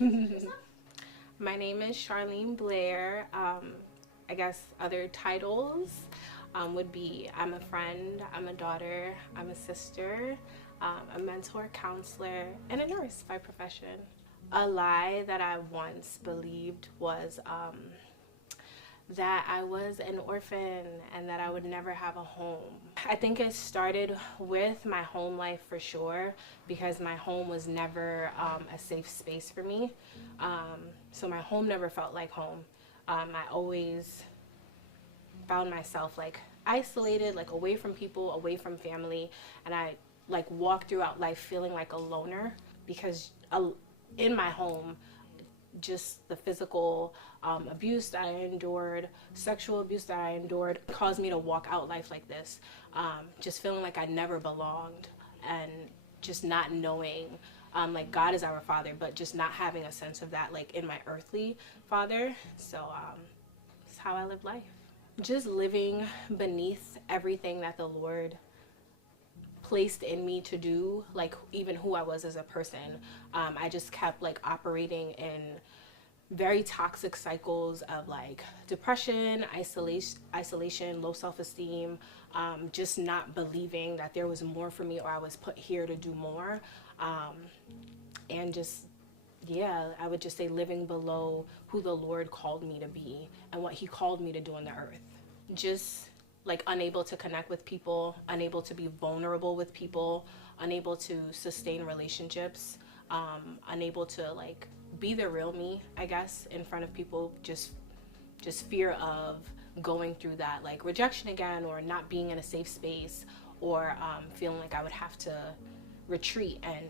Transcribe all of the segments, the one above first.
My name is Charleen Blair. I guess other titles would be I'm a friend, I'm a daughter, I'm a sister, a mentor, counselor, and a nurse by profession. A lie that I once believed was that I was an orphan and that I would never have a home. I think it started with my home life for sure, because my home was never a safe space for me. So my home never felt like home. I always found myself like isolated, like away from people, away from family, and I like walked throughout life feeling like a loner because in my home, just the physical abuse that I endured, sexual abuse that I endured, caused me to walk out life like this, just feeling like I never belonged, and just not knowing, like God is our father, but just not having a sense of that like in my earthly father. So that's how I lived life. Just living beneath everything that the Lord placed in me to do, like even who I was as a person. I just kept like operating in very toxic cycles of like depression, isolation, low self-esteem, just not believing that there was more for me or I was put here to do more. And just, yeah, I would just say living below who the Lord called me to be and what he called me to do on the earth. Just like unable to connect with people, unable to be vulnerable with people, unable to sustain relationships, unable to like be the real me, I guess, in front of people. Just fear of going through that like rejection again, or not being in a safe space, or feeling like I would have to retreat and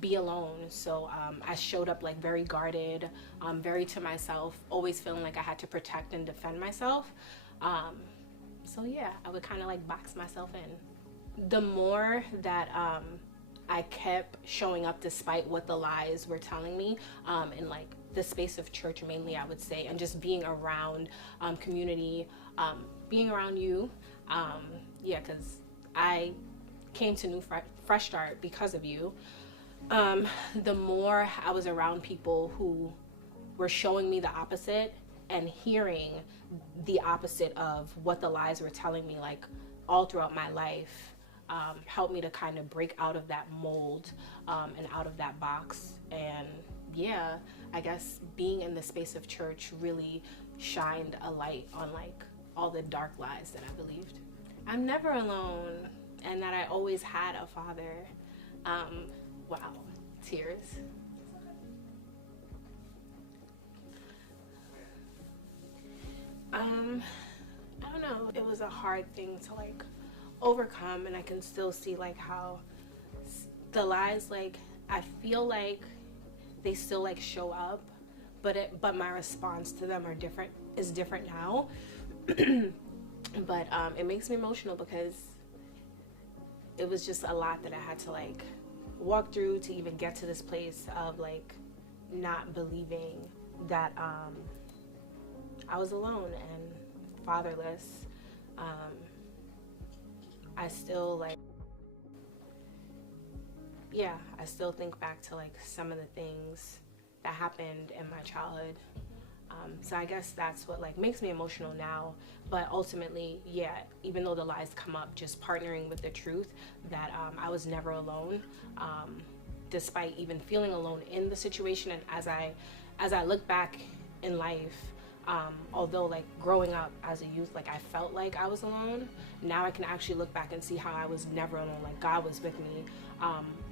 be alone. So I showed up like very guarded, very to myself, always feeling like I had to protect and defend myself. So yeah, I would kind of like box myself in. The more that I kept showing up despite what the lies were telling me, in like the space of church mainly, I would say, and just being around community, being around you, yeah, because I came to New Fresh Start because of you. The more I was around people who were showing me the opposite and hearing the opposite of what the lies were telling me, like all throughout my life, helped me to kind of break out of that mold, and out of that box. And yeah, I guess being in the space of church really shined a light on like all the dark lies that I believed. I'm never alone, and that I always had a father. Wow, tears. I don't know. It was a hard thing to like overcome, and I can still see like how the lies, like I feel like they still like show up, but my response to them is different now. But it makes me emotional because it was just a lot that I had to like walk through to even get to this place of like not believing that I was alone and fatherless. I still like, yeah, I still think back to like some of the things that happened in my childhood. So I guess that's what like makes me emotional now. But ultimately, yeah, even though the lies come up, just partnering with the truth that I was never alone, despite even feeling alone in the situation. And as I look back in life, although like growing up as a youth, like I felt like I was alone, now I can actually look back and see how I was never alone. Like God was with me.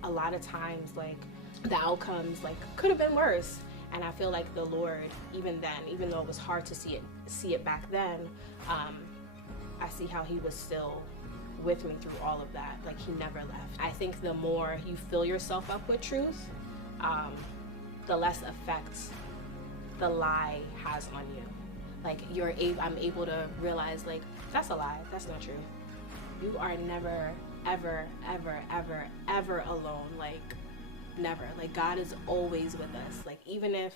A lot of times, like the outcomes like could have been worse. And I feel like the Lord, even then, even though it was hard to see it back then, I see how he was still with me through all of that. Like he never left. I think the more you fill yourself up with truth, the less effect the lie has on you. Like I'm able to realize like, that's a lie, that's not true. You are never, ever, ever, ever, ever alone. Like never. Like God is always with us. Like even if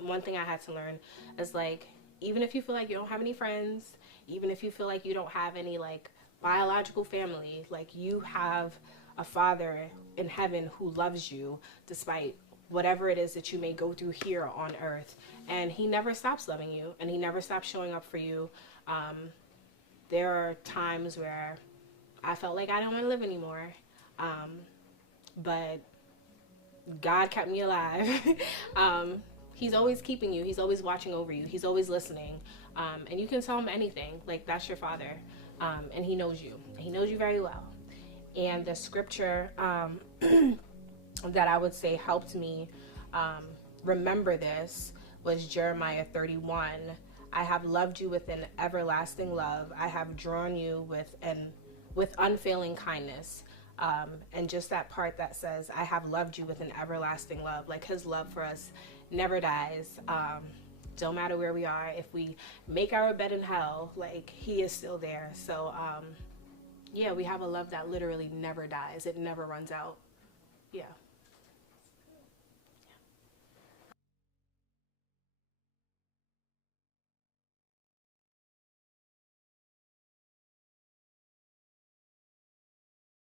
one thing I had to learn is like, even if you feel like you don't have any friends, even if you feel like you don't have any like biological family, like you have a father in heaven who loves you despite whatever it is that you may go through here on earth. And he never stops loving you, and he never stops showing up for you. There are times where I felt like I didn't want to live anymore. But God kept me alive. He's always keeping you. He's always watching over you. He's always listening. And you can tell him anything. Like, that's your father. And he knows you. He knows you very well. And the scripture that I would say helped me remember this was Jeremiah 31. I have loved you with an everlasting love. I have drawn you with unfailing kindness. And just that part that says, I have loved you with an everlasting love. Like, his love for us never dies. Don't matter where we are. If we make our bed in hell, like, he is still there. So, yeah, we have a love that literally never dies. It never runs out. Yeah.